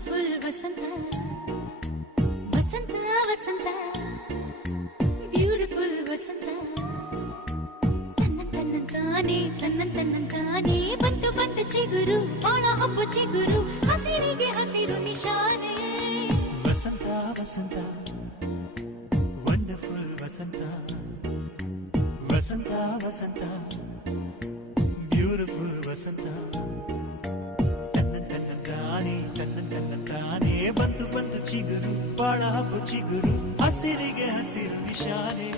beautiful ವಸಂತ ವಸಂತ ವಸಂತ beautiful ವಸಂತ ತನ್ನಂತಾನೆ ಬಂತು ಬಂತು ಚಿಗುರು ಬಾಳ ಹಬ್ಬ ಚಿಗುರು ಹಸಿರಿಗೆ ಹಸಿರು ನಿಶಾನೆ ವಸಂತ ವಸಂತ ವಂಡರ್ಫುಲ್ ವಸಂತ ವಸಂತ ವಸಂತ ಬ್ಯೂಟಿಫುಲ್ ವಸಂತ ತನ್ನಂತಾನೆ ಬಂತು ಬಂತು ಚಿಗುರು ಬಾಳ ಹಬ್ಬ ಚಿಗುರು ಹಸಿರಿಗೆ ಹಸಿರು ನಿಶಾನೆ